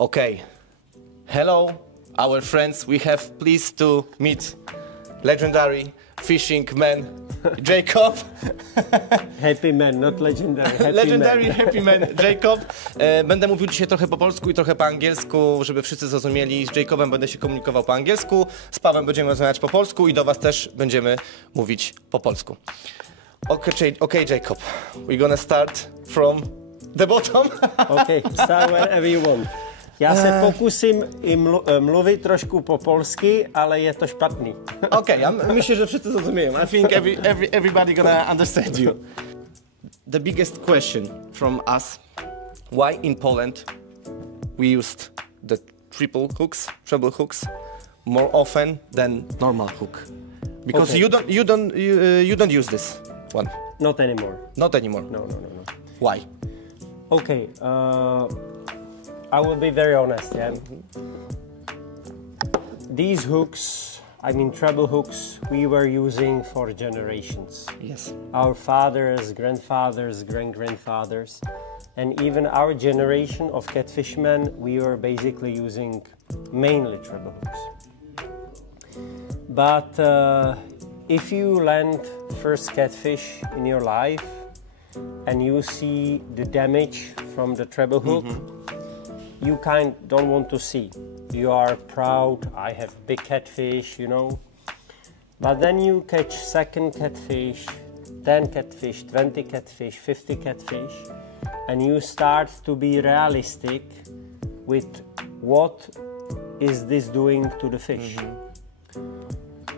Okay. Hello, our friends. We have pleased to meet legendary fishing man Jakub. Happy man, not legendary. Happy Legendary man. happy man Jakub. Będę mówił dzisiaj trochę po polsku i trochę po angielsku, żeby wszyscy zrozumieli. Z Jakubem będę się komunikował po angielsku, z Pawłem będziemy rozmawiać po polsku i do was też będziemy mówić po polsku. Okay, Jakub. We're gonna start from the bottom. Okay, start wherever you want. Já se pokusím i mluvit trošku po polsky, ale je to špatný. Okay, myślę, że wszyscy zrozumieją. I think everybody gonna understand you. The biggest question from us: why in Poland we used the treble hooks more often than normal hook? Because Okay. you don't use this one. Not anymore. Not anymore. No. Why? Okay, I will be very honest, yeah. These hooks, I mean treble hooks, we were using for generations. Yes. Our fathers, grandfathers, great-grandfathers, and even our generation of catfishmen, we were basically using mainly treble hooks. But if you land first catfish in your life and you see the damage from the treble hook, you don't want to see. You are proud, I have big catfish, you know. But then you catch second catfish, 10 catfish, 20 catfish, 50 catfish, and you start to be realistic with what is this doing to the fish.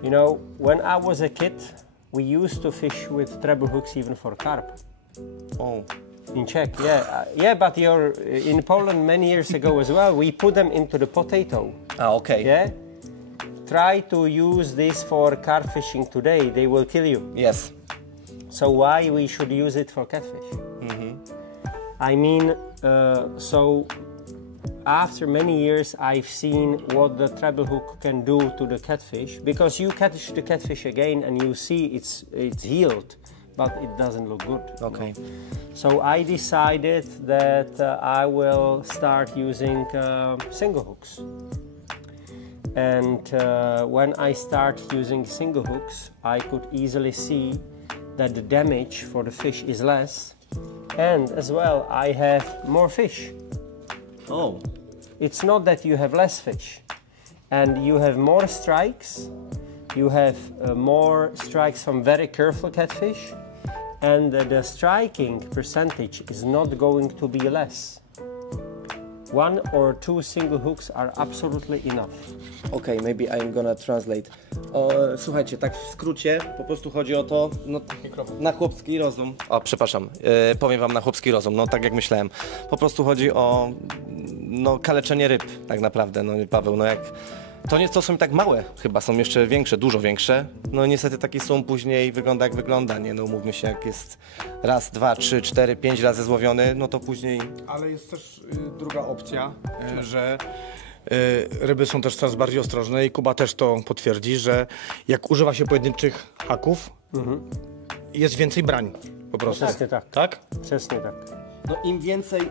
You know, when I was a kid, we used to fish with treble hooks even for carp. Oh. In Czech, yeah, but you're in Poland many years ago as well. We put them into the potato. Ah, okay. Yeah. Try to use this for carp fishing today; they will kill you. Yes. So why we should use it for catfish? I mean, so after many years, I've seen what the treble hook can do to the catfish, because you catch the catfish again and you see it's healed, but it doesn't look good. Okay. So I decided that I will start using single hooks. And when I start using single hooks, I could easily see that the damage for the fish is less, and as well I have more fish. Oh. It's not that you have less fish, and you have more strikes. You have more strikes from very careful catfish, and the striking percentage is not going to be less. 1 or 2 single hooks are absolutely enough. Okay, maybe I'm gonna translate. Słuchajcie, tak w skrócie, po prostu chodzi o to, no, na chłopski rozum. O, przepraszam, powiem wam na chłopski rozum, no tak jak myślałem. Po prostu chodzi o, no, kaleczenie ryb, tak naprawdę, no Paweł, no jak... To są tak małe, chyba są jeszcze większe, dużo większe. No niestety taki sum później wygląda jak wygląda, nie? No umówmy się, jak jest raz, 2, 3, 4, 5 razy złowiony, no to później... Ale jest też druga opcja, że ryby są też coraz bardziej ostrożne i Kuba też to potwierdzi, że jak używa się pojedynczych haków, jest więcej brań po prostu. Tak. Tak? Przesnie tak. No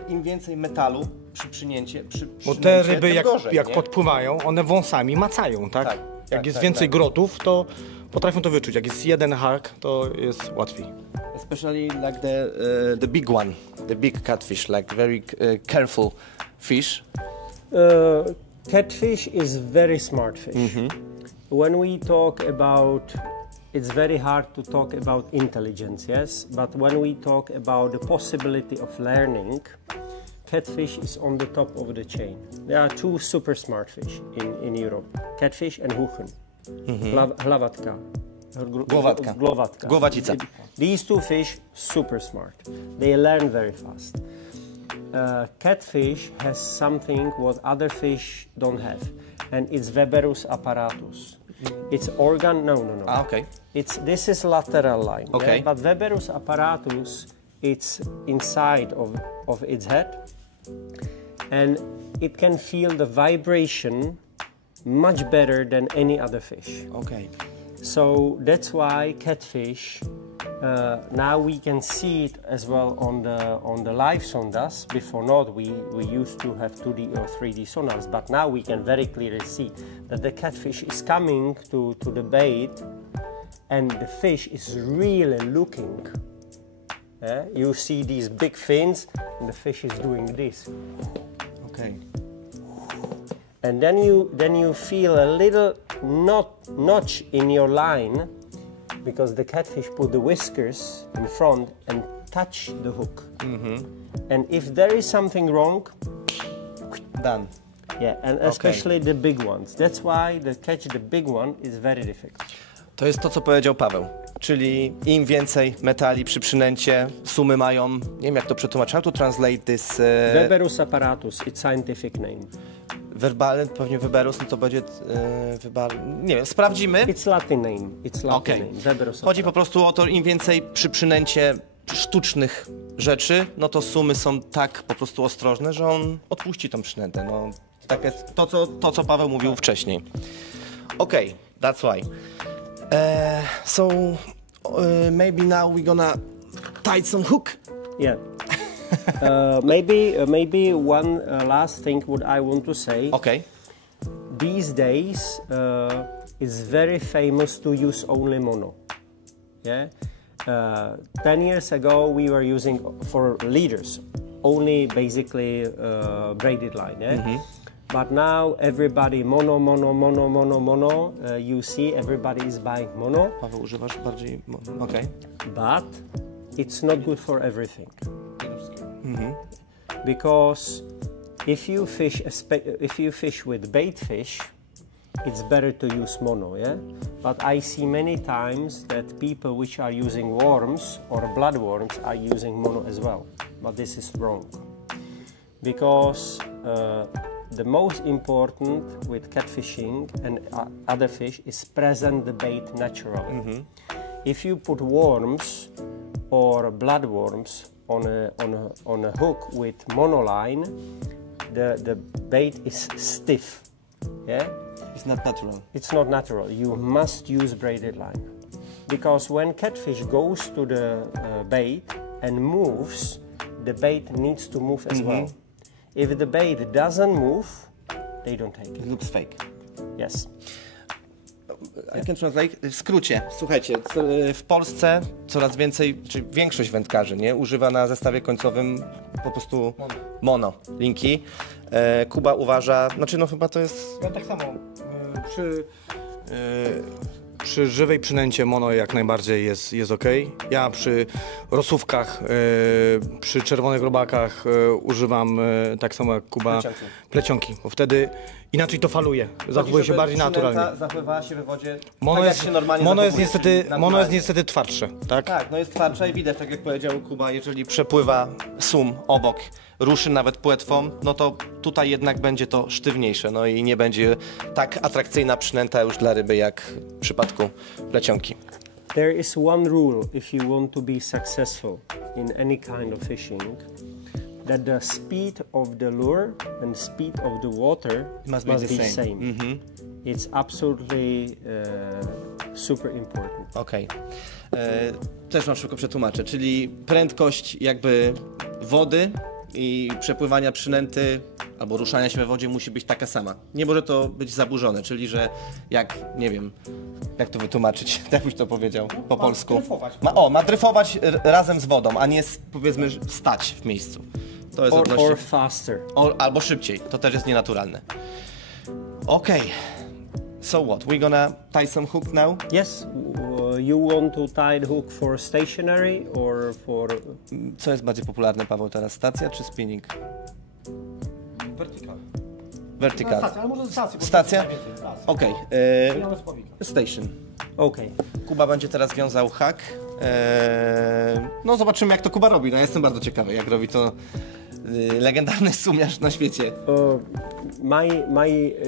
im więcej metalu przy przynęcie, Bo te ryby tym gorzej, jak nie? podpływają, one wąsami macają, tak? Tak, jak jest tak, więcej tak. grotów, to potrafią to wyczuć. Jak jest jeden hak, to jest łatwiej. Especially like the big one, the big catfish, like very careful fish. Catfish is very smart fish. When we talk about, it's very hard to talk about intelligence, yes? But when we talk about the possibility of learning, catfish is on the top of the chain. There are 2 super smart fish in Europe, catfish and huchen. Hlawatka. Głowatka. Głowacica. These 2 fish, super smart. They learn very fast. Catfish has something what other fish don't have, and it's Weberus apparatus. It's organ, no. Ah, okay. This is lateral line, okay. Yeah? But Weberus apparatus, it's inside of its head, and it can feel the vibration much better than any other fish. Okay. So that's why catfish Now we can see it as well on the live sondas. Before not, we used to have 2D or 3D sonars, but now we can very clearly see that the catfish is coming to the bait, and the fish is really looking. You see these big fins, and the fish is doing this. Okay. And then you feel a little notch in your line, because the catfish put the whiskers in front and touch the hook. And if there is something wrong, Done. yeah, and especially the big ones. That's why catch the big one is very difficult. To jest to, co powiedział Paweł. Czyli im więcej metali przy przynęcie, sumy mają, nie wiem jak to przetłumaczyć, how to translate this... Weberus apparatus, it's scientific name. Werbalny, pewnie Weberus, no to będzie... nie wiem, sprawdzimy. It's Latin name. It's Latin name. Weberus Chodzi po prostu o to, im więcej przy przynęcie sztucznych rzeczy, no to sumy są tak po prostu ostrożne, że on odpuści tą przynętę. No, tak jest to, co Paweł mówił wcześniej. Okay, that's why. So maybe now we're gonna tie some hook. Yeah. Maybe one last thing what I want to say. Okay. These days, it's very famous to use only mono. Yeah. 10 years ago, we were using for leaders only basically braided line. Yeah. But now everybody mono. You see, everybody is buying mono. Paweł, używasz bardziej... Okay. But it's not good for everything. Because if you fish with bait fish, it's better to use mono, yeah? But I see many times that people which are using worms or bloodworms are using mono as well. But this is wrong. Because the most important with catfishing and other fish is present the bait naturally. If you put worms or bloodworms on a hook with monoline, the bait is stiff. Yeah? It's not natural. It's not natural. You must use braided line. Because when catfish goes to the bait and moves, the bait needs to move as well. If the bait doesn't move, they don't take it. It looks fake. Yes. I can translate. W skrócie, słuchajcie, w Polsce coraz więcej, czy większość wędkarzy, nie, używa na zestawie końcowym po prostu mono linki. Kuba uważa, znaczy no chyba to jest... Ja tak samo. Przy żywej przynęcie mono jak najbardziej jest ok. Ja przy rosówkach, przy czerwonych robakach używam tak samo jak Kuba plecionki, bo wtedy inaczej to faluje, zachowuje się bardziej naturalnie. Zachowywała się we wodzie mono tak, jest, jak się normalnie mono jest niestety twardsze, tak? Tak, no jest twardsza i widać, tak jak powiedział Kuba, jeżeli przepływa sum obok, ruszy nawet płetwą, no to tutaj jednak będzie to sztywniejsze, no i nie będzie tak atrakcyjna przynęta już dla ryby jak w przypadku plecionki. There is one rule if you want to be successful in any kind of fishing, that the speed of the lure and speed of the water must be the same. It's absolutely super important. Okej. Też wam szybko przetłumaczę, czyli prędkość jakby wody i przepływania przynęty albo ruszania się we wodzie musi być taka sama. Nie może to być zaburzone, czyli że jak, nie wiem, jak to wytłumaczyć, jak byś to powiedział po polsku? Dryfować. Ma dryfować razem z wodą, a nie powiedzmy stać w miejscu. To jest Or faster. Albo szybciej, to też jest nienaturalne. Okej. So what? We're gonna tie some hook now? Yes. You want to tie the hook for stationary or for... Co jest bardziej popularne, Paweł, teraz? Stacja czy spinning? Vertical. Vertical. Stacja, ale może stacja. Stacja? Okej. Station. Okay. Kuba będzie teraz wiązał hak. No zobaczymy, jak to Kuba robi. No, jestem bardzo ciekawy, jak robi to legendarny sumiarz na świecie.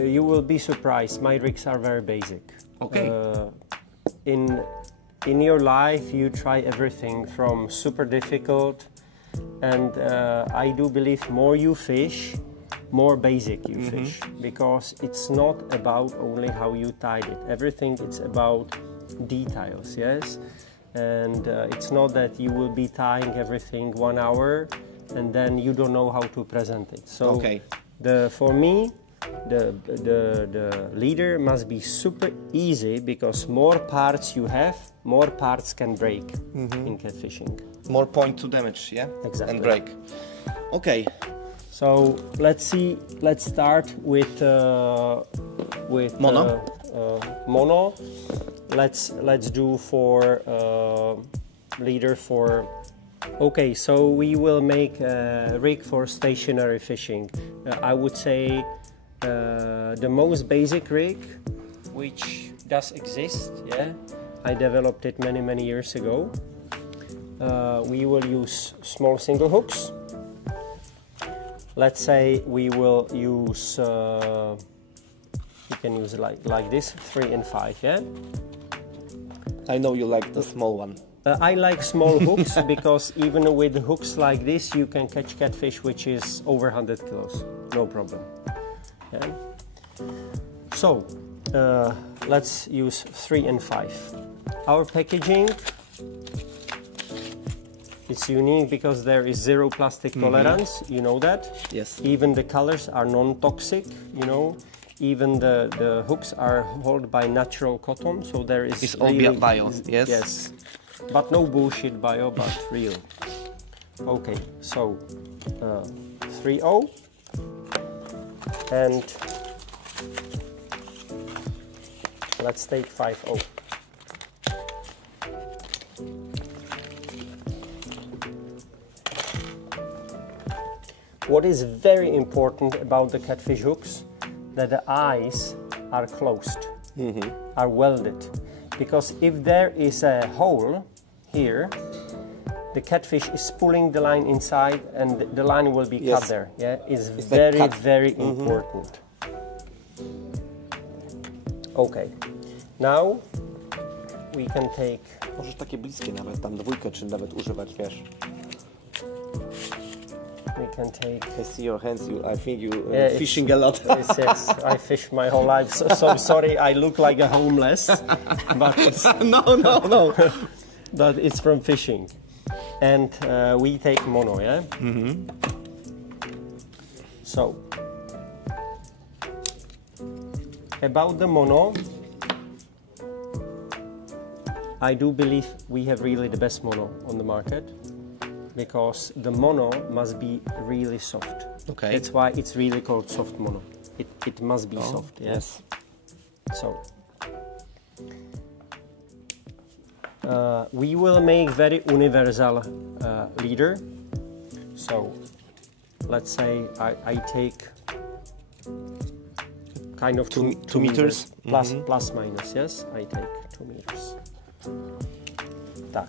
You will be surprised. My rigs are very basic. Okay. In your life, you try everything from super difficult, and I do believe more you fish, more basic you fish, because it's not about only how you tied it. Everything it's about details. Yes. and it's not that you will be tying everything 1 hour and then you don't know how to present it. So Okay. for me, the leader must be super easy, because more parts you have, more parts can break in catfishing. More point to damage, yeah? Exactly. And break. Okay. So let's see. Let's start with Mono. Mono. Let's do for leader for. Okay, so we will make a rig for stationary fishing. I would say the most basic rig, which does exist. Yeah, I developed it many years ago. We will use small single hooks. Let's say we will use, you can use like this, 3 and 5, yeah? I know you like the small one. I like small hooks because even with hooks like this, you can catch catfish which is over 100 kilos, no problem. Yeah? So, let's use 3 and 5. Our packaging, it's unique because there is zero plastic tolerance, you know that? Yes. Even the colors are non-toxic, you know? Even the hooks are held by natural cotton, so there is... It's all really, bio, yes? Yes. But no bullshit bio, but real. Okay, so 3-0 and let's take 5-0. What is very important about the catfish hooks, that the eyes are closed, are welded. Because if there is a hole here, the catfish is pulling the line inside and the line will be cut there. Yeah, it's very important. Okay, now we can take... Możesz takie bliskie nawet, tam 2 czy nawet używać, wiesz. We can take... I see your hands, I think you Yeah, fishing a lot. yes, I fish my whole life, so sorry I look like a homeless, but it's, No. but it's from fishing. And we take mono, yeah? So, about the mono, I do believe we have really the best mono on the market, because the mono must be really soft. Okay. That's why it's really called soft mono. It must be soft, yes. So, we will make very universal leader. So, let's say I take kind of 2 meters plus minus, yes? I take 2 meters. Tak.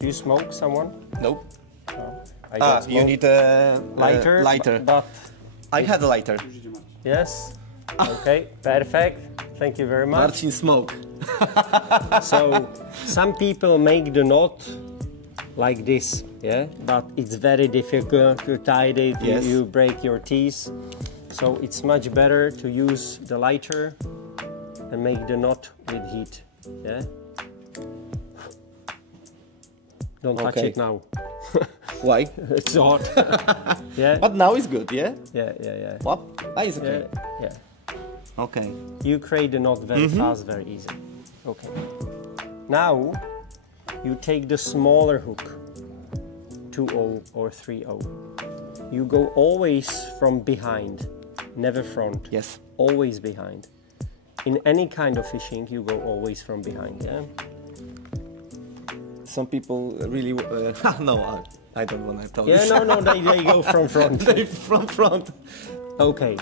Do you smoke, someone? Nope. No. I don't smoke. You need a lighter. lighter. But I had a lighter. yes. Okay. Perfect. Thank you very much. Marcin smoke. So some people make the knot like this, yeah. But it's very difficult to tie it. Yes. You break your teeth. So it's much better to use the lighter and make the knot with heat. Yeah. Don't touch Okay. it now. Why? It's hot. Yeah. But now it's good, yeah? Yeah. What? It's okay. Yeah. Okay. You create the knot very fast, very easy. Okay. Now you take the smaller hook, 2-0 or 3-0. You go always from behind, never front. Yes. Always behind. In any kind of fishing, you go always from behind. Yeah. Some people really... no, I don't want to tell Yeah, this. no, they go from front. They from front. Okay.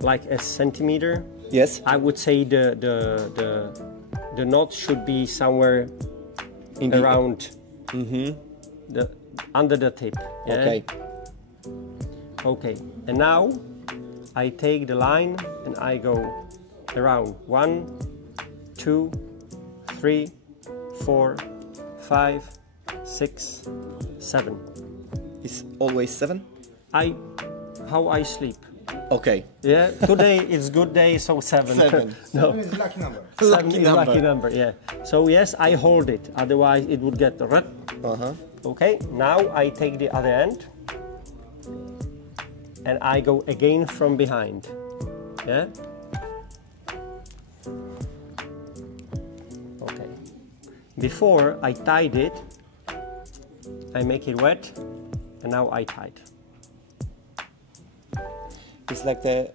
Like a centimeter. Yes. I would say the knot should be somewhere around the under the tip. Yeah? Okay. Okay. And now I take the line and I go around 1, 2, 3, 4, 5, 6, 7. It's always 7? How I sleep. Okay. Yeah, today is good day, so 7. 7. No, To jest lucky number. 7 is lucky number, yeah. So yes, I hold it, otherwise it would get red. Okay, now I take the other end and I go again from behind. Yeah? Okay. Before I tied it, I make it wet, and now I tied. It's like the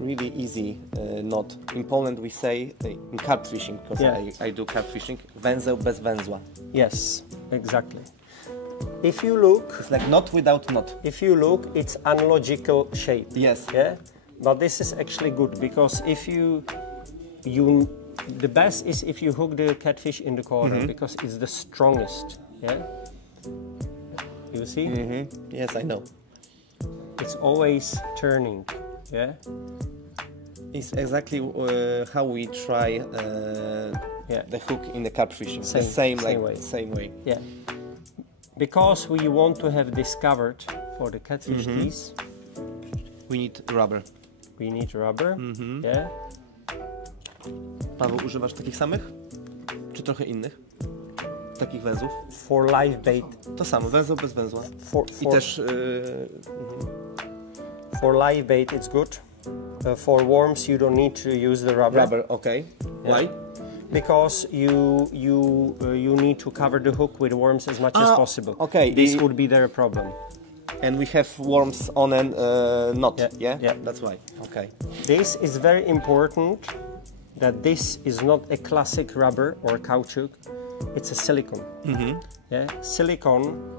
really easy knot. In Poland we say, in carp fishing, because Yeah. I do carp fishing, węzeł bez węzła. Yes, exactly. If you look, It's like knot without knot. if you look, it's unlogical shape. Yes. Yeah, but this is actually good because if the best is if you hook the catfish in the corner because it's the strongest. Yeah. You see? Yes, I know. It's always turning. Yeah. It's exactly how we try the hook in the carp fishing. The same way. Same way. Yeah. Because we want to have this covered for the catfish teeth, We need rubber. we need rubber. Yeah. Paweł, używasz takich samych? Czy trochę innych? Takich węzłów? For live bait. To samo, węzeł bez węzła. I For też... for live bait, it's good. For worms, you don't need to use the rubber. rubber, okay. Why? Because you need to cover the hook with worms as much as possible. okay. This would be their problem. And we have worms on and not, Yeah, yeah. That's why. Okay. This is very important, that this is not a classic rubber or caoutchouc, it's a silicone. Yeah? Silicone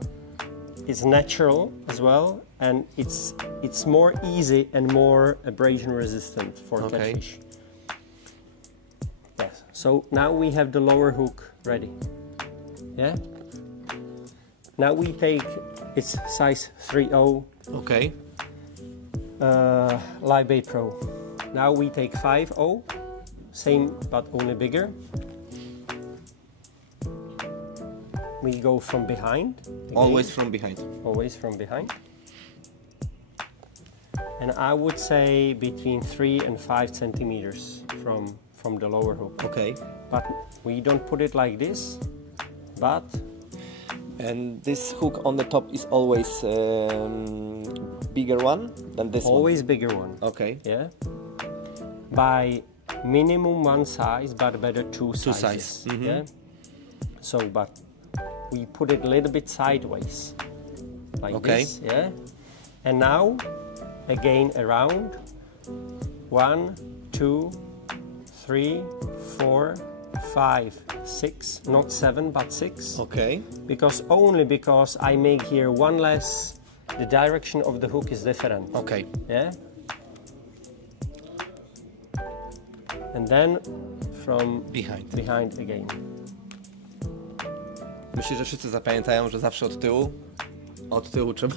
is natural as well, and it's more easy and more abrasion resistant for catfish. Yes. So now we have the lower hook ready. Yeah? Now we take, it's size 3.0. Okay. Live Bait Pro. Now we take 5.0, same but only bigger. We go from behind. Again. Always from behind. Always from behind. And I would say between 3 and 5 centimeters from the lower hook. Okay. But we don't put it like this, but... And this hook on the top is always bigger one than this always bigger one. Okay. Yeah. By minimum one size, but better two sizes. Size. Yeah. So, but we put it a little bit sideways, like this. Yeah. And now, again around. 1, 2, 3, 4, 5, 6. Not 7, but 6. Okay. Because I make here one less. The direction of the hook is different. Okay. Yeah. And then from behind again. Myślę, że wszyscy zapamiętają, że zawsze od tyłu trzeba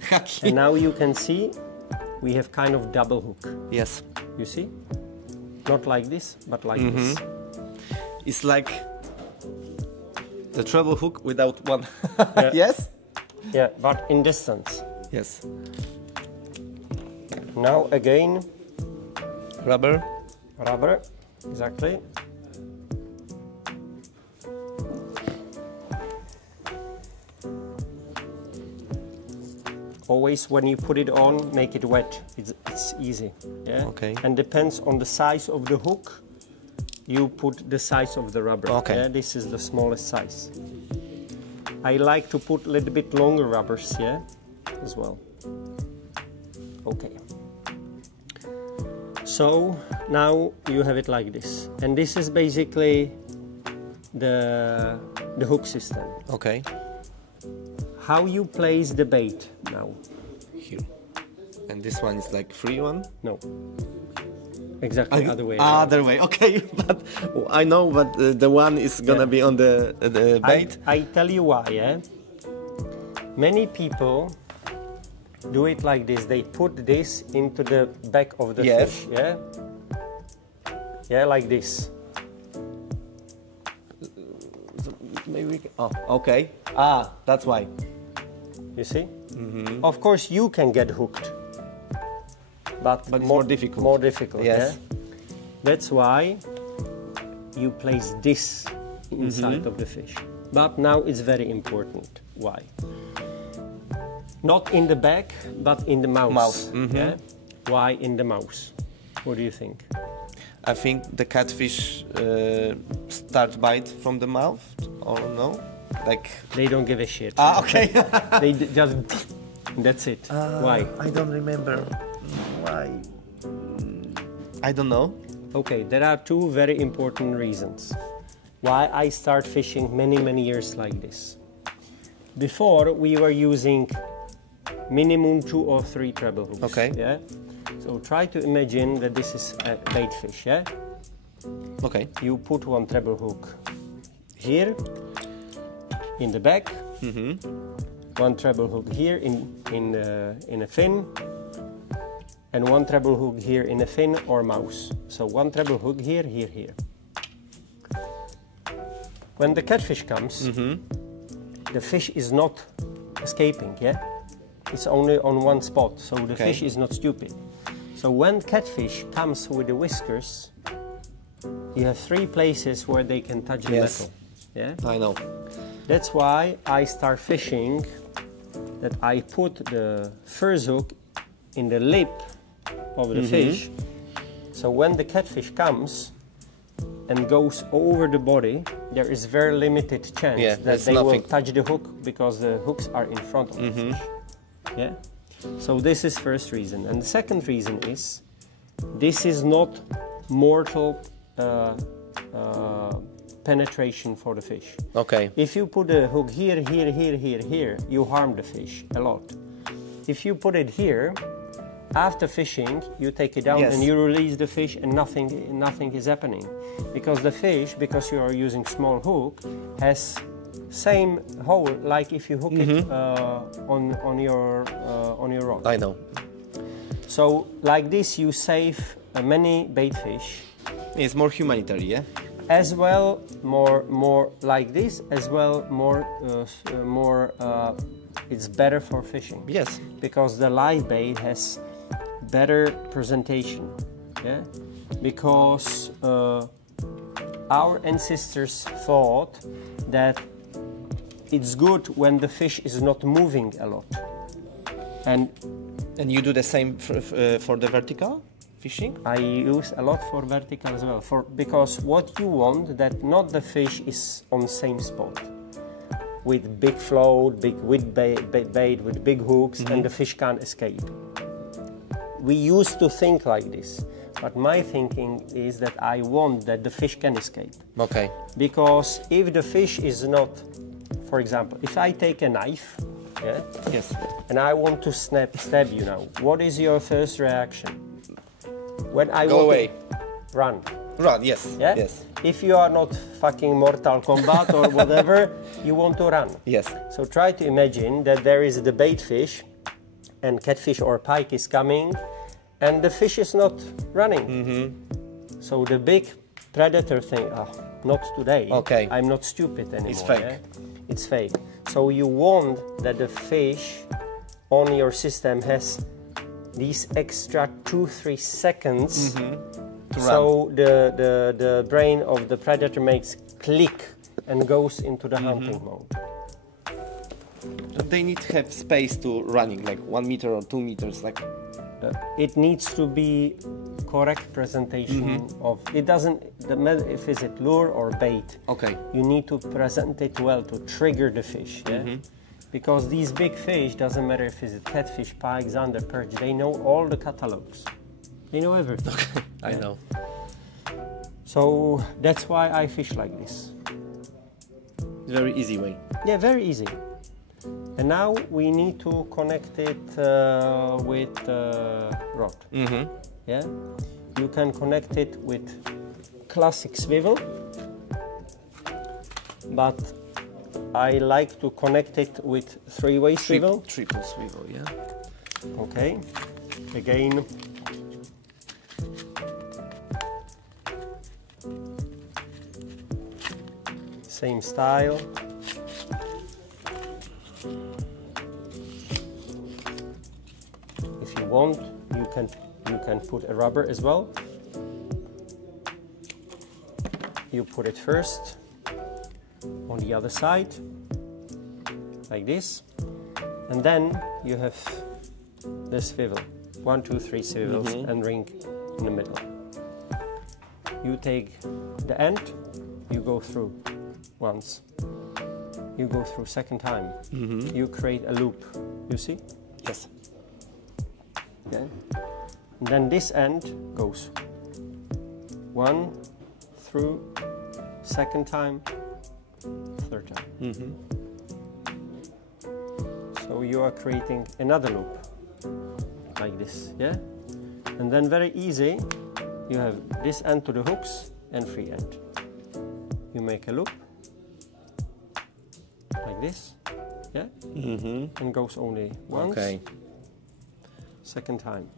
haki. And now you can see we have kind of double hook. Yes. You see? Not like this, but like this. It's like the treble hook without one. Yeah. Yes? Yeah, but in distance. Yes. Now again, Rubber. exactly. Always when you put it on, make it wet. It's easy. Yeah. Okay. And depends on the size of the hook, you put the size of the rubber. Okay. Yeah, this is the smallest size. I like to put a little bit longer rubbers, yeah, as well. Okay. So now you have it like this, and this is basically the hook system. Okay. How you place the bait now? Here. And this one is like free one? No. Exactly other way. Other way, okay. But I know, but the one is gonna be on the bait. I tell you why, yeah? Many people do it like this. They put this into the back of the fish, yeah? Yeah, like this. Maybe we can, okay. That's why. You see? Of course, you can get hooked. but it's more difficult. More difficult, Yes. yeah? That's why you place this inside of the fish. But now it's very important. Why? Not in the back, but in the mouth. Yeah? Why in the mouth? What do you think? I think the catfish start bite from the mouth, or no? Like They don't give a shit. okay. They just... That's it. Why? I don't remember. Why? I don't know. Okay, there are two very important reasons why I start fishing many years like this. Before, we were using minimum 2 or 3 treble hooks. Okay. Yeah. So try to imagine that this is a bait fish. Yeah. Okay. You put one treble hook here in the back. One treble hook here in a fin, and one treble hook here in a fin or mouth. So one treble hook here, here. When the catfish comes, the fish is not escaping, yeah? It's only on one spot, so the fish is not stupid. So when catfish comes with the whiskers, you have 3 places where they can touch the metal. Yeah? I know. That's why I start fishing, that I put the first hook in the lip of the fish. So when the catfish comes and goes over the body, there is very limited chance that they will touch the hook, because the hooks are in front of the fish. Yeah? So this is first reason. And the second reason is, this is not mortal penetration for the fish. Okay. If you put a hook here, you harm the fish a lot. If you put it here, after fishing, you take it down and you release the fish, and nothing is happening. Because the fish, because you are using small hook, has same hole like if you hook it on your rod. I know. So like this, you save many bait fish. It's more humanitarian, yeah? As well, more like this, as well, more it's better for fishing. Yes. Because the live bait has better presentation, yeah? Because our ancestors thought that it's good when the fish is not moving a lot. And you do the same for the vertical fishing? I use a lot for vertical as well, because what you want, that not the fish is on same spot with big float, big bait with big hooks, and the fish can't escape. We used to think like this, but my thinking is that I want that the fish can escape. Okay. Because if the fish is not, for example, if I take a knife, and I want to stab you now, what is your first reaction? When I go away. Run. Run, yes. Yeah? Yes. If you are not fucking Mortal Kombat or whatever, you want to run. Yes. So try to imagine that there is the bait fish, and catfish or pike is coming, and the fish is not running. So the big predator thing, not today. Okay. I'm not stupid anymore. It's fake. Yeah? It's fake. So you want that the fish on your system has these extra 2-3 seconds, so the brain of the predator makes click and goes into the hunting mode. They need to have space to running, like 1 meter or 2 meters, like. It needs to be correct presentation of it. Doesn't matter if it's lure or bait. Okay. You need to present it well to trigger the fish. Yeah. Because these big fish, doesn't matter if it's catfish, pike, zander, perch, they know all the catalogs. They know everything. Okay. I know. So that's why I fish like this. Very easy way. Yeah, very easy. And now we need to connect it with rod. Yeah, you can connect it with classic swivel, but I like to connect it with three-way swivel. Triple swivel, yeah. Okay. Again. Same style. If you want, you can you can put a rubber as well. You put it first on the other side, like this, and then you have the swivel. 1, 2, 3 swivels and ring in the middle. You take the end, you go through once. You go through second time. You create a loop. You see? Yes. Okay. And then this end goes 1 through, second time, third time. So you are creating another loop like this, yeah? And then very easy, you have this end to the hooks and free end. You make a loop like this, yeah? And goes only once. Okay. Second time.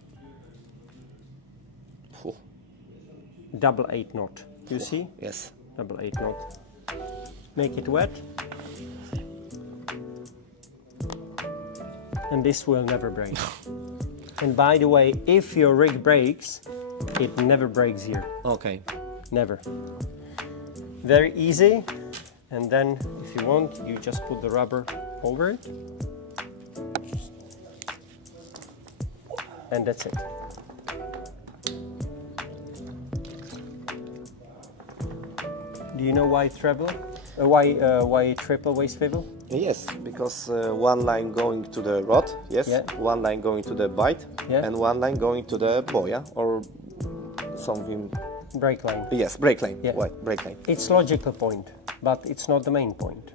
Whew. Double 8 knot. You see? Yes. Double 8 knot. Make it wet. And this will never break. And by the way, if your rig breaks, it never breaks here. Okay. Never. Very easy. And then, if you want, you just put the rubber over it. And that's it. Do you know why treble? Why triple waist swivel? Yes, because one line going to the rod, yes, Yeah. one line going to the bite, Yeah. and one line going to the boya or something. Brake line. Yes, brake line. Yeah. Why? Brake line. It's logical point, but it's not the main point.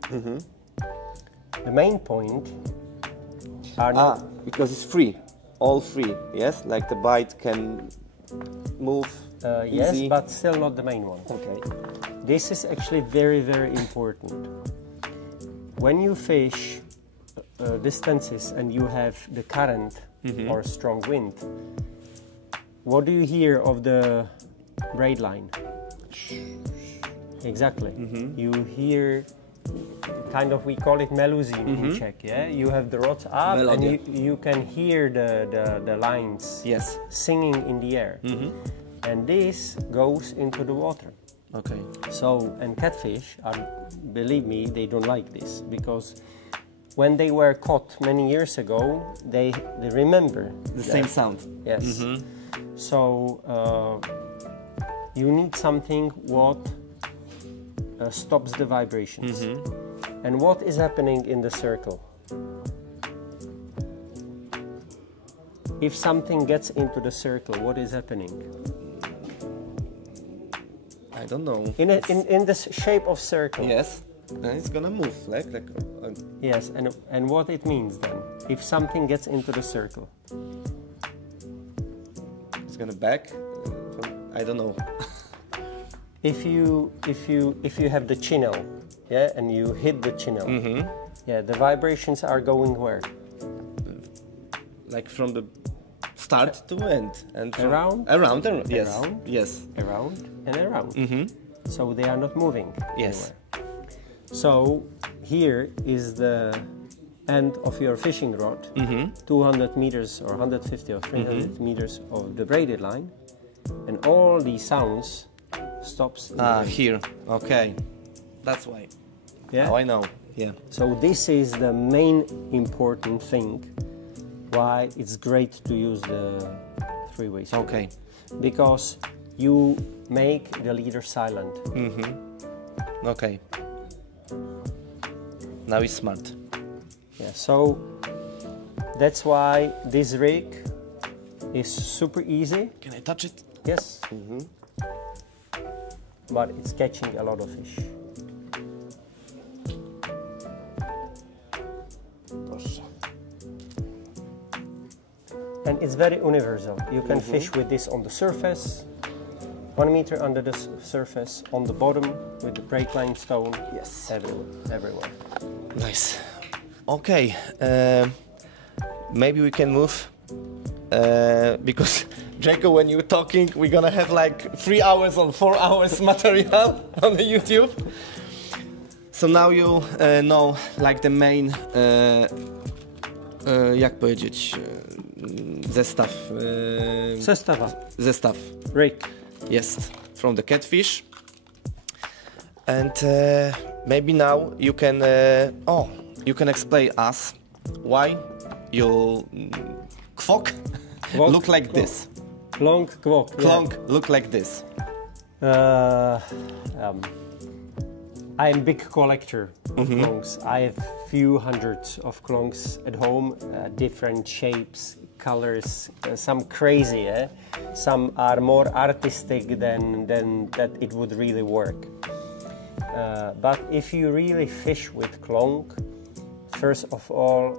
The main point are not Because it's free, all free. Yes, like the bite can move. yes, easy. but still not the main one. Okay. This is actually very, very important. When you fish distances and you have the current or strong wind, what do you hear of the braid line? Exactly. You hear kind of, we call it melusine in Czech, yeah? You have the rods up Melody. and you can hear the lines Yes. singing in the air. And this goes into the water. Okay. So, and catfish, believe me, they don't like this, because when they were caught many years ago, they remember The same sound. Yes. So you need something what stops the vibrations. And what is happening in the circle? If something gets into the circle, what is happening? I don't know. In the shape of circle. Yes, and it's gonna move like. Yes, and what it means then? If something gets into the circle. It's gonna back. I don't know. If you have the channel, yeah, and you hit the channel, yeah, the vibrations are going where? Like from the start to end and from Around? Around. Yes. Around? Yes. Around and around. So they are not moving. Yes. Anywhere. So here is the end of your fishing rod, 200 meters or 150 or 300 meters of the braided line, and all these sounds stops. Here. Okay. That's why. Yeah. Oh, I know. Yeah. So this is the main important thing why it's great to use the three-way swivel. Okay. Because you make the leader silent. Okay. Now it's smart. Yeah, so that's why this rig is super easy. Can I touch it? Yes. But it's catching a lot of fish. And it's very universal. You can fish with this on the surface, 1 meter under the surface, on the bottom with the brake line stone. Yes. Everywhere. Nice. Okay. Maybe we can move because Jacob, when you're talking, we're gonna have like 3 hours or 4 hours material on the YouTube. So now you know like the main jak powiedzieć, zestaw. Zestaw. Rig. Jest. From the catfish. And maybe now you can, you can explain us why you kwok look like this. Clonk, kwok. Clonk look like this. I'm a big collector of clonks. I have few hundreds of clonks at home, different shapes, colors, some crazy, some are more artistic than that it would really work. But if you really fish with clonk, first of all,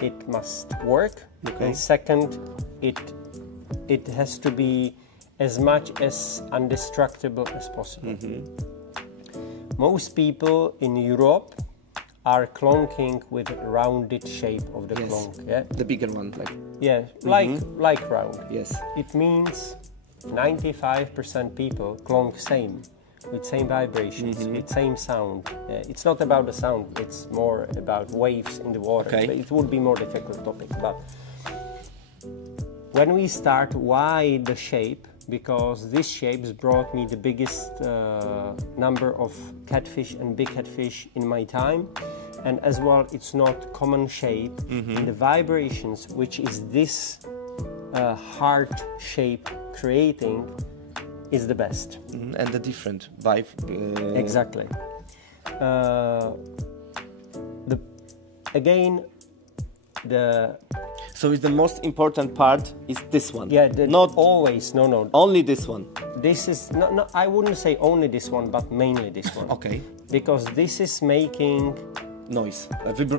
it must work, and second, it has to be as much as indestructible as possible. Most people in Europe are clonking with rounded shape of the clonk. Yeah, the bigger one, like. Yeah, like round. Yes. It means 95% people clonk same, with same vibrations, with same sound. It's not about the sound; it's more about waves in the water. Okay. But it would be more difficult topic. But when we start, why the shape? Because these shapes brought me the biggest number of catfish and big catfish in my time, and as well, it's not common shape. And the vibrations, which is this heart shape creating, is the best. And the different vibe. Exactly. So it's the most important part is this one. Yeah, not always. No. Only this one. This is no. I wouldn't say only this one, but mainly this one. Okay. Because this is making noise,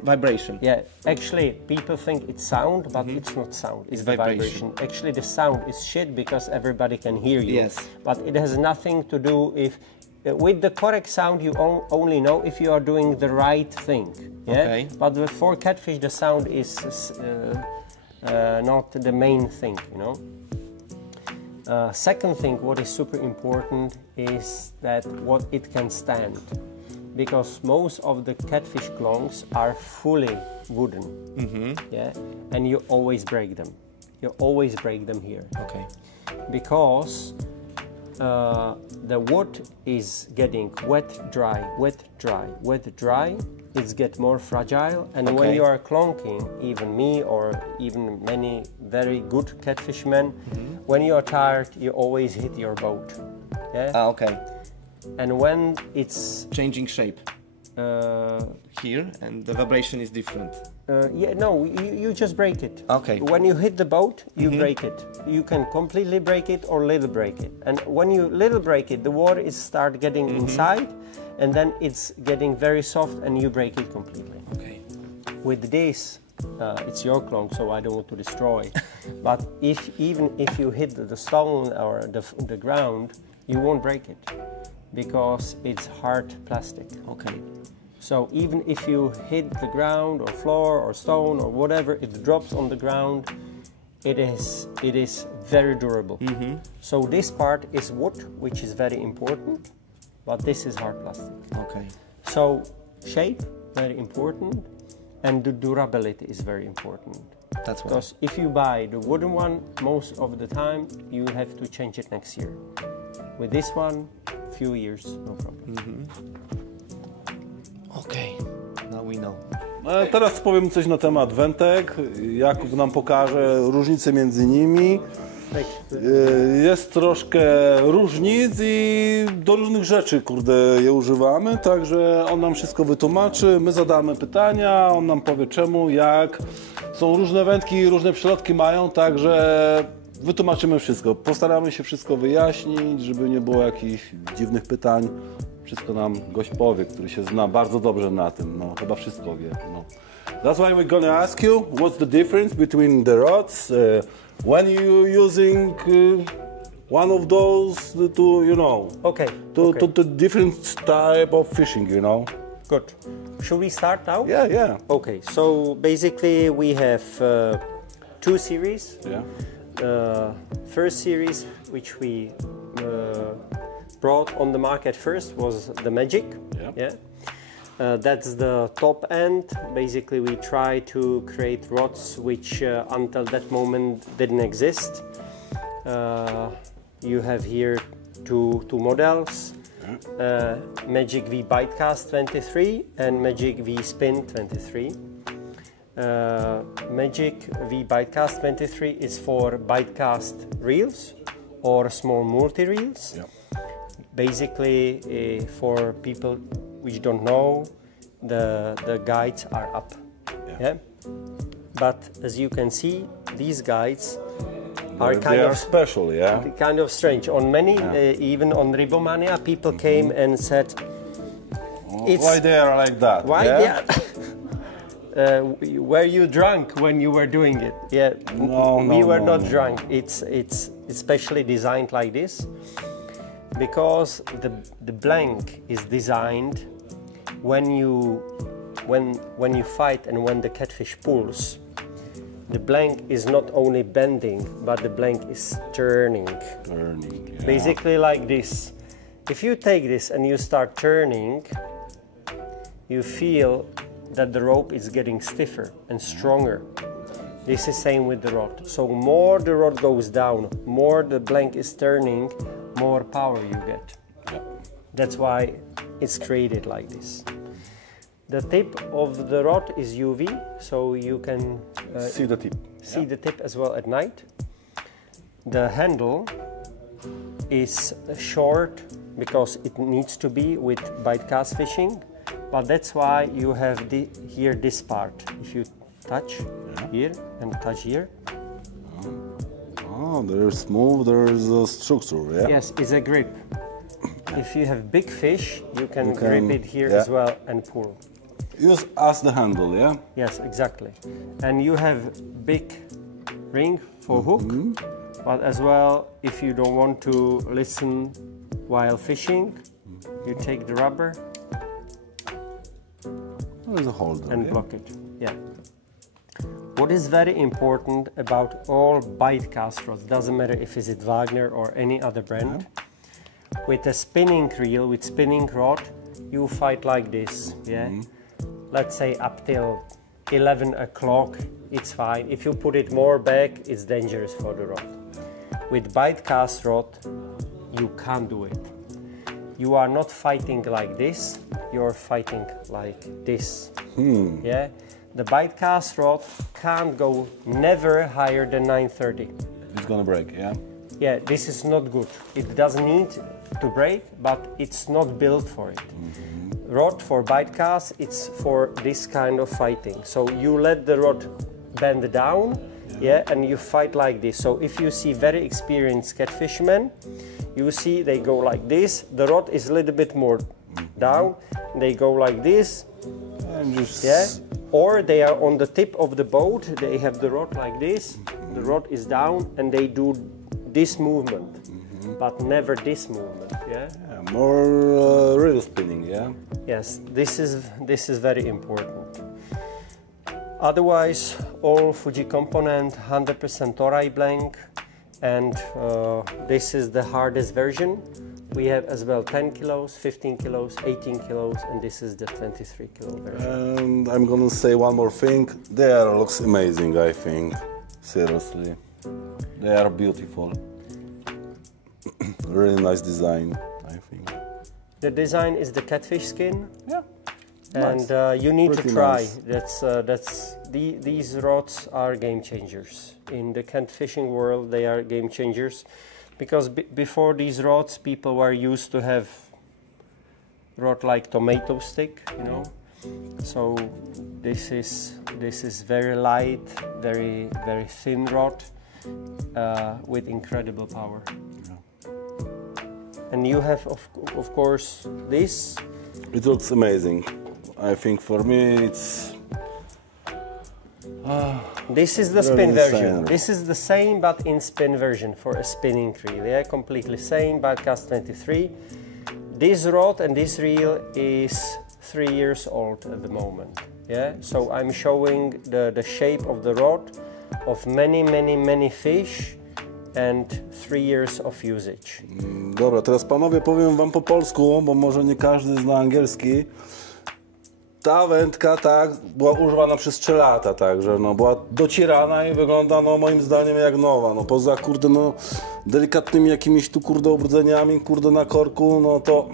vibration. Yeah, actually, people think it's sound, but it's not sound. It's the vibration. Actually, the sound is shit because everybody can hear you. Yes. But it has nothing to do if. With the correct sound, you only know if you are doing the right thing. Yeah. Okay. But for catfish, the sound is not the main thing. You know. Second thing, what is super important is that what it can stand. Because most of the catfish clonks are fully wooden, yeah, and you always break them. You always break them here. Okay. Because the wood is getting wet, dry, wet, dry, wet, dry. It's get more fragile, and when you are clonking, even me or even many very good catfish men, when you are tired, you always hit your boat. Yeah. Okay. And when it's changing shape here, and the vibration is different. Yeah, no, you just break it. Okay. When you hit the boat, you break it. You can completely break it or little break it. And when you little break it, the water is start getting inside, and then it's getting very soft, and you break it completely. Okay. With this, it's your clonk, so I don't want to destroy. But even if you hit the stone or the ground, you won't break it. Because it's hard plastic. Okay. So even if you hit the ground or floor or stone or whatever, it drops on the ground, it is very durable. So this part is wood, which is very important, but this is hard plastic. Okay. So shape, very important, and the durability is very important. That's why. Because if you buy the wooden one, most of the time you have to change it next year. With this one, few years, no problem. Okay, now we know. Teraz powiem coś na temat wędek. Jakub nam pokaże różnice między nimi. Jest troszkę różnic i do różnych rzeczy, kurde, je używamy, także on nam wszystko wytłumaczy, my zadamy pytania, on nam powie czemu, jak. Są różne wędki, różne przelotki mają, także wytłumaczymy wszystko. Postaramy się wszystko wyjaśnić, żeby nie było jakichś dziwnych pytań. Wszystko nam gość powie, który się zna bardzo dobrze na tym, no chyba wszystko wie. No. That's why we're gonna ask you, what's the difference between the rods, when you're using one of those to, you know, to different type of fishing, you know. Good. Should we start now? Yeah. Okay, so basically we have two series. Yeah. First series, which we brought on the market first, was the Magic. Yeah. That's the top end. Basically, we try to create rods which until that moment didn't exist. You have here two models, Magic V Bitecast 23 and Magic V Spin 23. Magic V Bitecast 23 is for bitecast reels or small multi-reels. Yeah. Basically, for people which don't know, the guides are up. Yeah. But as you can see, these guides are They are special, yeah. kind of strange. On many, even on Ribomania, people came and said, Why they are like that? "Why? Yeah. Were you drunk when you were doing it?" Yeah, we were not drunk. It's especially designed like this because the blank is designed when you fight and when the catfish pulls. The blank is not only bending, but the blank is turning. Yeah. Basically like this. If you take this and you start turning, you feel that the rope is getting stiffer and stronger. This is same with the rod. So more the rod goes down, more the blank is turning, more power you get. Yeah. That's why it's created like this. The tip of the rod is UV, so you can See the tip. see the tip as well at night. The handle is short because it needs to be with bitecast fishing, but that's why you have here this part. If you touch here and touch here. Oh, there is smooth, there is a structure, yeah? Yes, it's a grip. If you have big fish, you can grip it here as well and pull. Use as the handle, yeah? Yes, exactly. And you have big ring for hook, but as well, if you don't want to listen while fishing, you take the rubber There is a holder, and yeah? block it. Yeah. What is very important about all bitecast rods, doesn't matter if it's Vagner or any other brand, with a spinning reel, with spinning rod, you fight like this, yeah? Let's say up till 11 o'clock, it's fine. If you put it more back, it's dangerous for the rod. With bitecast rod, you can't do it. You are not fighting like this, you're fighting like this. Yeah? The bitecast rod can't go never higher than 930. It's gonna break, yeah? Yeah, this is not good. It doesn't need to break, but it's not built for it. Rod for bitecast, it's for this kind of fighting. So you let the rod bend down, and you fight like this. So if you see very experienced catfishermen, you see they go like this. The rod is a little bit more down. They go like this, And just... yeah. Or they are on the tip of the boat. They have the rod like this. The rod is down, and they do this movement, but never this movement. Yeah. Yeah, more reel spinning, yeah? Yes, this is very important. Otherwise, all Fuji component, 100% Toray blank, and this is the hardest version. We have as well 10 kilos, 15 kilos, 18 kilos, and this is the 23 kilo version. And I'm gonna say one more thing. There looks amazing, I think. Seriously. They are beautiful. Really nice design, I think. The design is the catfish skin. Yeah. And Nice. you need Pretty to try. nice. These rods are game changers. In the catfishing world, they are game changers. Because before these rods, people were used to have rod like tomato stick, you know. So this is very light, very thin rod with incredible power. And you have of course this. It looks amazing. I think for me it's... This is the Really spin version. insane. This is the same but in spin version for a spinning reel. Yeah, completely same, bitecast 23. This rod and this reel is 3 years old at the moment. Yeah, so I'm showing the shape of the rod of many fish and 3 years of usage. Dobra, teraz panowie powiem wam po polsku, bo może nie każdy zna angielski. ta wędka tak była używana przez 3 lata, także no była docierana i wygląda no moim zdaniem jak nowa, no poza kurde no delikatnymi jakimiś tu kurde ubrudzeniami kurde na korku, no to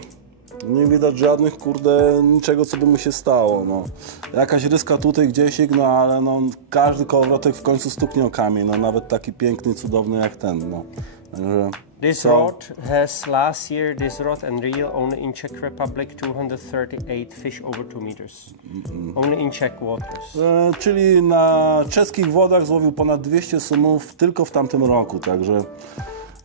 nie widać żadnych kurde niczego co by mu się stało, no jakaś ryska tutaj gdziesik, no ale no każdy kołowrotek w końcu stuknie o kamień, no nawet taki piękny, cudowny jak ten, no także This rod has last year, this rod and reel only in Czech Republic 238 fish over 2 meters. Only in Czech waters. Czyli na czeskich wodach złowił ponad 200 sumów tylko w tamtym roku, także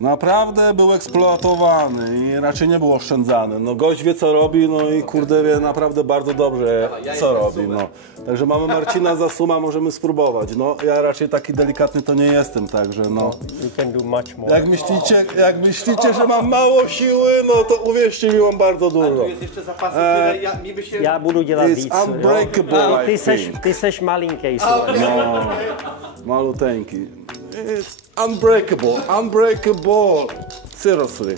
naprawdę był eksploatowany i raczej nie był oszczędzany. No gość wie co robi, no i kurde wie naprawdę bardzo dobrze co robi, no. Także mamy Marcina za suma, możemy spróbować. No ja raczej taki delikatny to nie jestem, także no. You can do much more. Jak myślicie, że mam mało siły, no to uwierzcie mi, mam bardzo dużo. Tu jest jeszcze zapasy, tyle mi by się... Ja budu dělat víc. It's unbreakable, Ty seš malinký. No, maluteńki. It's unbreakable, seriously.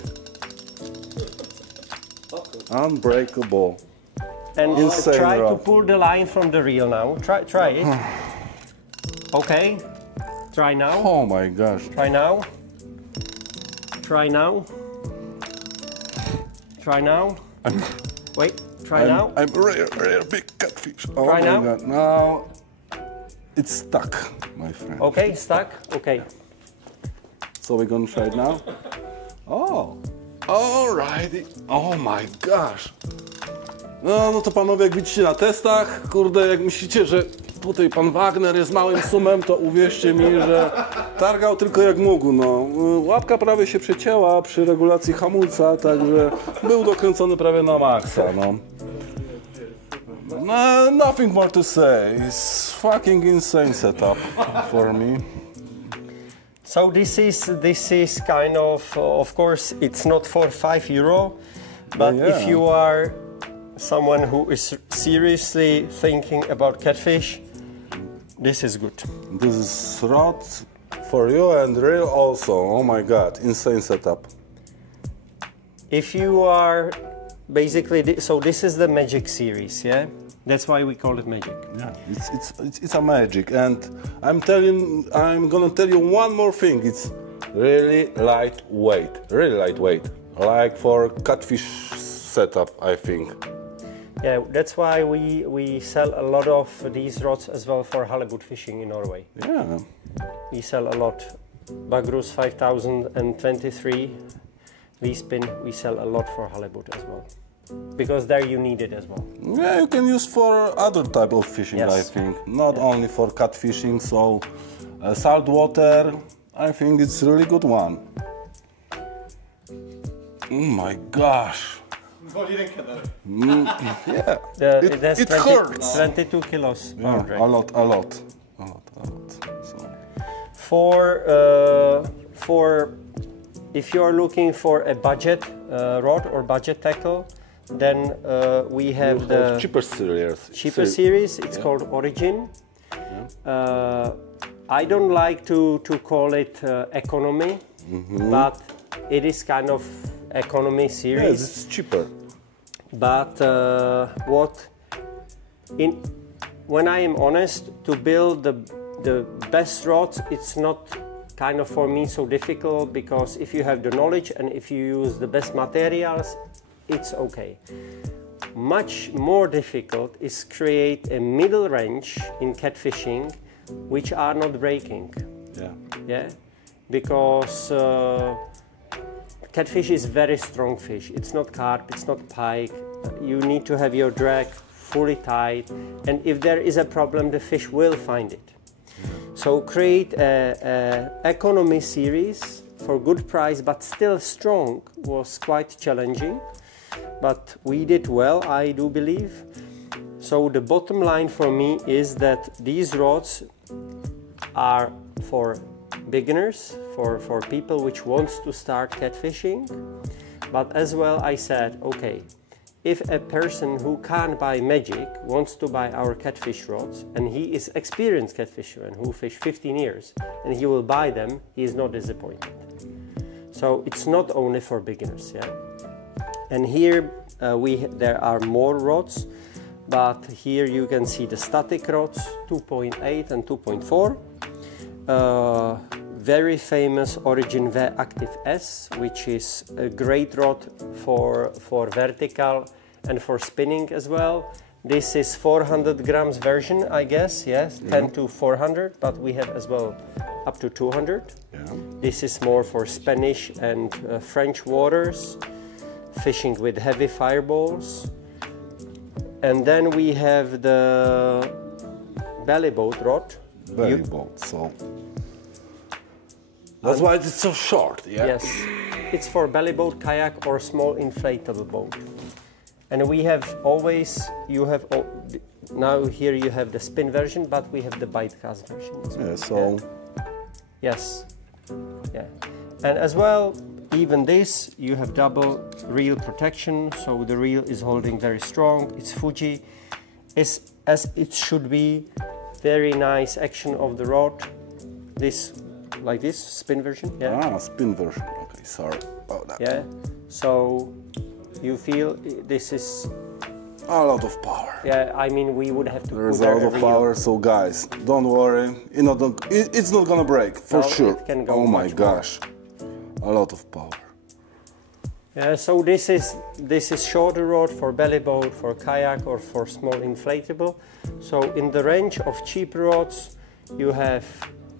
Unbreakable. And Insane try to rod. pull the line from the reel now. Try it. Okay. Try now. Oh my gosh. Try now. Try now. Try now. Wait. Try now. I'm rare big catfish. Oh Try my now. god. Now it's stuck, my friend. Okay, stuck. Okay. So we're gonna try it now. Oh. Alrighty. Oh my gosh. No to panowie, jak widzicie na testach, kurde, jak myślicie, że tutaj pan Vagner jest małym sumem, to uwierzcie mi, że targał tylko jak mógł, no. Łapka prawie się przecięła przy regulacji hamulca, także był dokręcony prawie na maksa, no. No, nothing more to say. It's fucking insane setup for me. So this is kind of course, it's not for €5, but Yeah. if you are someone who is seriously thinking about catfish, this is good. This is rod for you and reel also. Oh my god, insane setup. If you are basically, so this is the Magic series, yeah? That's why we call it Magic. Yeah, it's a magic, and I'm gonna tell you one more thing. It's really lightweight, like for catfish setup, I think. Yeah, that's why we sell a lot of these rods as well for halibut fishing in Norway. Yeah. We sell a lot. Bagrus 5023, V-spin, we sell a lot for halibut as well. Because there you need it as well. Yeah, you can use for other type of fishing, Yes. I think. Not only for catfishing, so salt water, I think it's a really good one. Oh my gosh. Yeah. That's It hurts. 22 kilos. Yeah, pound rate. a lot. So. For if you're looking for a budget rod or budget tackle, then we have the cheaper series. cheaper series. It's called Origin. I don't like to call it economy, but it is kind of economy series. Yes, it's cheaper. But when I am honest, to build the best rods, it's not kind of for me so difficult, because if you have the knowledge and if you use the best materials, it's okay. Much more difficult is create a middle range in catfishing which are not breaking. Yeah, because catfish is very strong fish. It's not carp, it's not pike. You need to have your drag fully tight, and if there is a problem, the fish will find it. So create a economy series for good price but still strong was quite challenging, but we did well, I do believe. So the bottom line for me is that these rods are for beginners, for people which wants to start catfishing, but as well I said, okay, if a person who can't buy Magic wants to buy our catfish rods, and he is experienced catfisher and who fish 15 years, and he will buy them, he is not disappointed. So it's not only for beginners, yeah. And here there are more rods. but here you can see the static rods, 2.8 and 2.4. Very famous Origin Active S, which is a great rod for vertical and for spinning as well. This is 400 grams version, I guess, yes, 10 to 400, but we have as well up to 200. Yeah. This is more for Spanish and French waters, fishing with heavy fireballs. And then we have the belly boat rod. Belly boat, so that's why it's so short, yeah? Yes, it's for belly boat, kayak or small inflatable boat. And we have always, now here you have the spin version, but we have the bite cast version as well. Yeah, so... Yes, yeah. And as well, even this, you have double reel protection, so the reel is holding very strong. It's Fuji, as it should be. Very nice action of the rod. This, like this, spin version. Yeah. Ah, spin version. Okay, sorry about that. Yeah. So you feel this is a lot of power. Yeah, I mean we would have to. There's a lot of power, so guys, don't worry. It's not gonna break for sure. It can go oh my gosh, a lot of power. Yeah, so this is shorter rod for belly boat, for kayak, or for small inflatable. So in the range of cheap rods, you have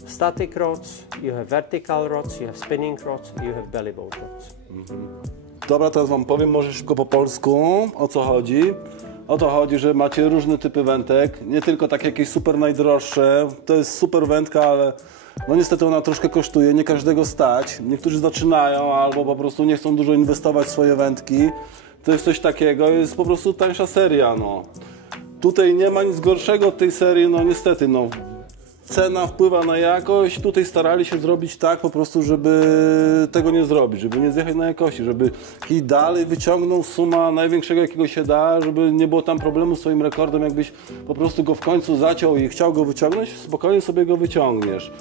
static rods, you have vertical rods, you have spinning rods, you have belly boat rods. Dobra, teraz wam powiem może szybko po polsku, o co chodzi. O to chodzi, że macie różne typy wędek, nie tylko takie jakieś super najdroższe. To jest super wędka, ale no niestety ona troszkę kosztuje, nie każdego stać. Niektórzy zaczynają albo po prostu nie chcą dużo inwestować w swoje wędki. To jest coś takiego, jest po prostu tańsza seria, no. Tutaj nie ma nic gorszego od tej serii, no niestety, no. Cena wpływa na jakość, tutaj starali się zrobić tak po prostu, żeby tego nie zrobić, żeby nie zjechać na jakości, żeby i dalej wyciągnął suma największego jakiego się da, żeby nie było tam problemu z swoim rekordem, jakbyś po prostu go w końcu zaciął i chciał go wyciągnąć, spokojnie sobie go wyciągniesz.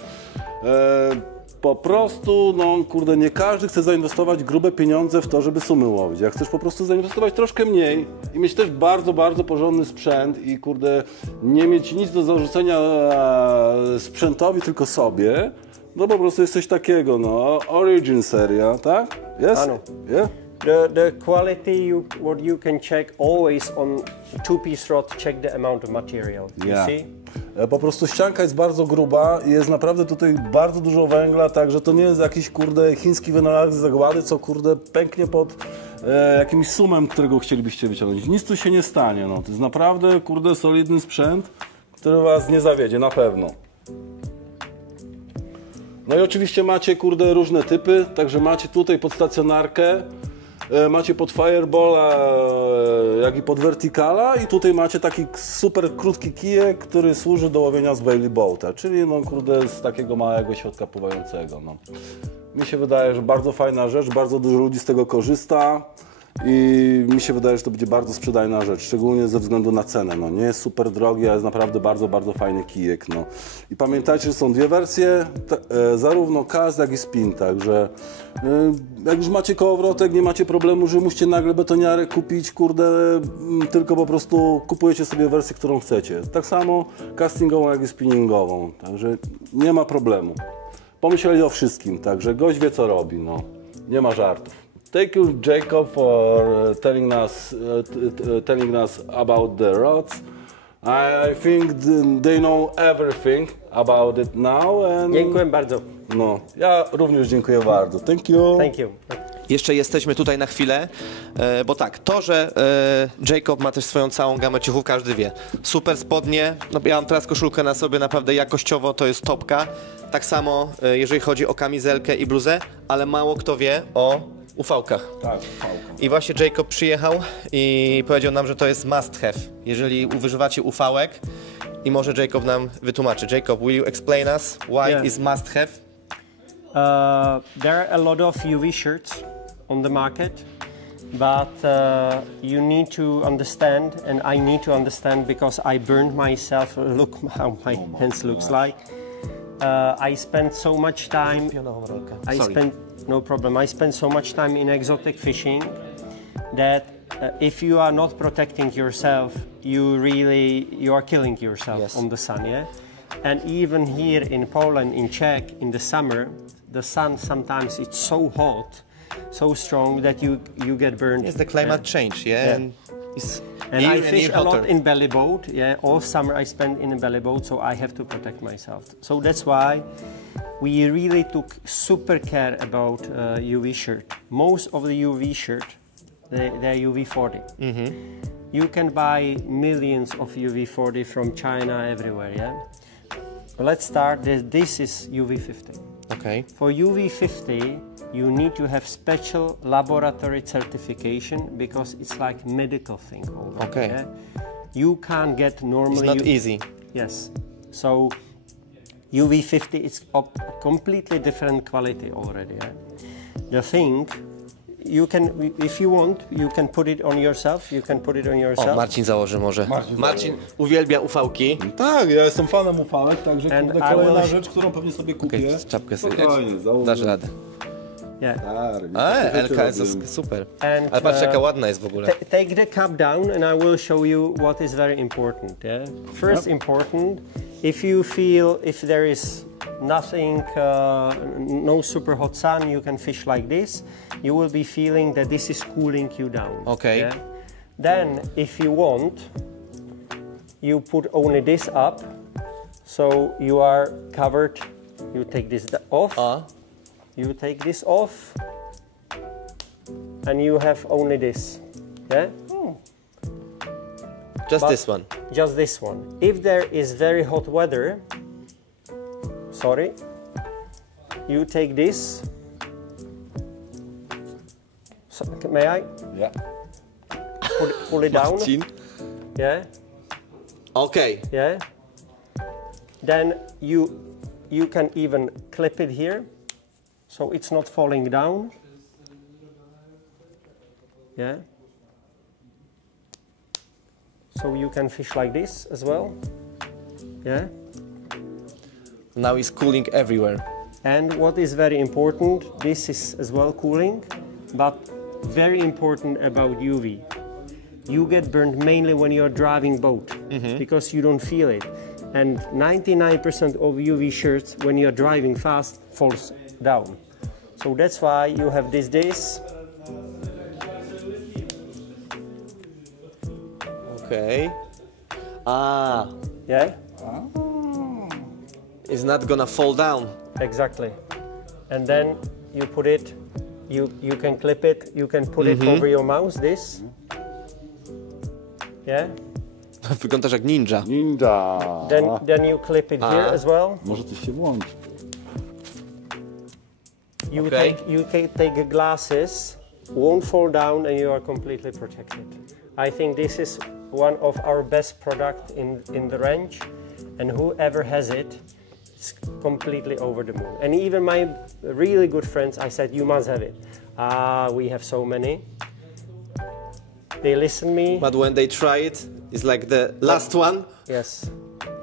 Po prostu, no kurde, nie każdy chce zainwestować grube pieniądze w to, żeby sumy łowić. Jak chcesz po prostu zainwestować troszkę mniej i mieć też bardzo, bardzo porządny sprzęt i kurde, nie mieć nic do zarzucenia sprzętowi, tylko sobie, no po prostu jest coś takiego, no. Origin seria, tak? Yes? Ano. Yeah? The quality, what you can check always on two-piece rod, check the amount of material, you see? Po prostu ścianka jest bardzo gruba i jest naprawdę tutaj bardzo dużo węgla, także to nie jest jakiś kurde chiński wynalazek z zagłady, co kurde pęknie pod jakimś sumem, którego chcielibyście wyciągnąć. Nic tu się nie stanie, no. To jest naprawdę kurde solidny sprzęt, który was nie zawiedzie, na pewno. No i oczywiście macie kurde różne typy, także macie tutaj pod stacjonarkę, macie pod fireballa, jak i pod verticala i tutaj macie taki super krótki kijek, który służy do łowienia z bailey boata, czyli no kurde z takiego małego środka pływającego. No. Mi się wydaje, że bardzo fajna rzecz, bardzo dużo ludzi z tego korzysta i mi się wydaje, że to będzie bardzo sprzedajna rzecz, szczególnie ze względu na cenę. No. Nie jest super drogi, a jest naprawdę bardzo, bardzo fajny kijek. No. I pamiętajcie, że są dwie wersje, zarówno cast, jak i spin, także jak już macie kołowrotek, nie macie problemu, że musicie nagle betoniarę kupić, kurde, tylko po prostu kupujecie sobie wersję, którą chcecie. Tak samo castingową, jak i spinningową, także nie ma problemu. Pomyśleli o wszystkim, także gość wie co robi, no. Nie ma żartów. Thank you, Jacob, for telling us about the rods. I think they know everything about it now. And Dziękuję bardzo. No, ja również dziękuję bardzo. Thank you. Thank you. Jeszcze jesteśmy tutaj na chwilę, bo tak, to, że Jacob ma też swoją całą gamę ciuchów, każdy wie. Super spodnie, no ja mam teraz koszulkę na sobie, naprawdę jakościowo to jest topka. Tak samo jeżeli chodzi o kamizelkę i bluzę, ale mało kto wie o ufałkach. Tak, ufałka. I właśnie Jacob przyjechał i powiedział nam, że to jest must have, jeżeli używacie ufałek. I może Jacob nam wytłumaczy. Jacob, will you explain us why it is must have? There are a lot of UV shirts on the market, but you need to understand, and I need to understand because I burned myself. Look how my hands looks like. I spent so much time. No problem. I spent so much time in exotic fishing that if you are not protecting yourself, you are killing yourself Yes. on the sun, yeah? And even here in Poland, in Czech, in the summer, the sun sometimes it's so hot, so strong that you get burned. It's the climate change, yeah? And, it's And here I and fish here a lot hotter. in belly boat, yeah. All summer I spend in a belly boat, so I have to protect myself. So that's why we really took super care about UV shirt. Most of the UV shirt, they're UV40. You can buy millions of UV40 from China everywhere, yeah. Let's start. This is UV50. Okay. For UV50, you need to have special laboratory certification because it's like medical thing already. Okay. Yeah? You can't get normally. It's not easy. Yes. So UV50 is of completely different quality already. Yeah? The thing, you can, if you want, you can put it on yourself. You can put it on yourself. O, Marcin założy może. Marcin uwielbia ufałki. Tak, ja jestem fanem ufałek, także And kurde, I kolejna will- rzecz, którą pewnie sobie kupię. Okej, czapkę sobie. Spokojnie, założę. Dasz radę. Yeah. Tak, LKS jest super. And, Ale patrz jaka ładna jest w ogóle. Take the cup down and I will show you what is very important. Yeah? First important, if you feel if there is nothing, no super hot sun, you can fish like this. You will be feeling that this is cooling you down. Okay. Yeah? Then if you want, you put only this up, so you are covered. You take this off. You take this off, and you have only this. Yeah? Just But- this one. Just this one. If there is very hot weather, sorry, you take this. So, may I Ja. pull it down? Marcin. Yeah, Okej. yeah. Then you can even clip it here, so it's not falling down. Yeah. So you can fish like this as well. Yeah. Now it's cooling everywhere. And what is very important, this is as well cooling, but very important about UV. You get burned mainly when you're driving boat because you don't feel it. And 99% of UV shirts when you're driving fast falls down. So that's why you have this. Okej. Yeah, It's not gonna fall down. exactly. And then you put it, you can clip it, you can put it over your mouth, this. Yeah. Wyglądasz jak ninja. Ninja. Then you clip it here as well. Może coś się włączy. You Okay. take glasses, won't fall down, and you are completely protected. I think this is one of our best product in the range, and whoever has it, it's completely over the moon. And even my really good friends, I said, you must have it. We have so many. They listen me. But when they try it, it's like the last one. Yes.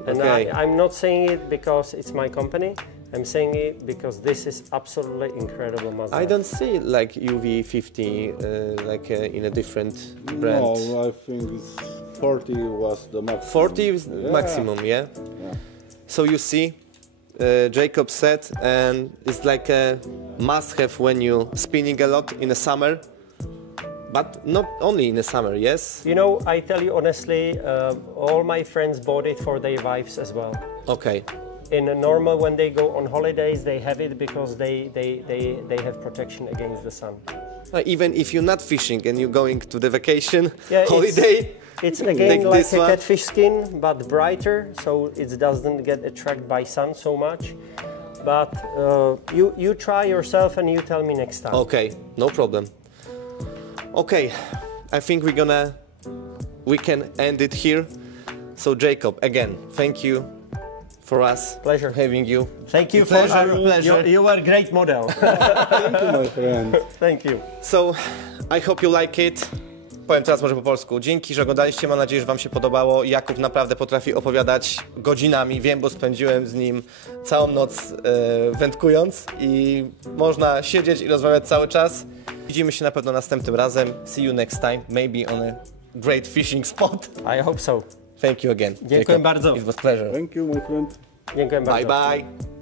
And Okay. I'm not saying it because it's my company. I'm saying it because this is absolutely incredible must I don't see like UV50 in a different brand. No, I think it's 40 was the maximum. 40 is maximum, yeah? So you see, Jacob said, and it's like a must-have when you spinning a lot in the summer, but not only in the summer, yes? You know, I tell you honestly, all my friends bought it for their wives as well. Okay. In a normal, when they go on holidays, they have it because they have protection against the sun. Even if you're not fishing and you're going to the vacation, Yeah, holiday, It's take again like this a one. catfish skin, but brighter, so it doesn't get attracted by sun so much. But you try yourself and you tell me next time. Okay, no problem. Okay, I think we can end it here. So Jacob, again, thank you for us. Pleasure. Having you. Thank you Pleasure. You are a great model. Thank you, my friend. Thank you. So, I hope you like it. Powiem teraz może po polsku. Dzięki, że oglądaliście. Mam nadzieję, że wam się podobało. Jakub naprawdę potrafi opowiadać godzinami. Wiem, bo spędziłem z nim całą noc wędkując i można siedzieć i rozmawiać cały czas. Widzimy się na pewno następnym razem. See you next time, maybe on a great fishing spot. I hope so. Thank you again. Dziękuję Jacob. bardzo. It was pleasure. Thank you, my friend. Dziękuję bardzo. Bye bye.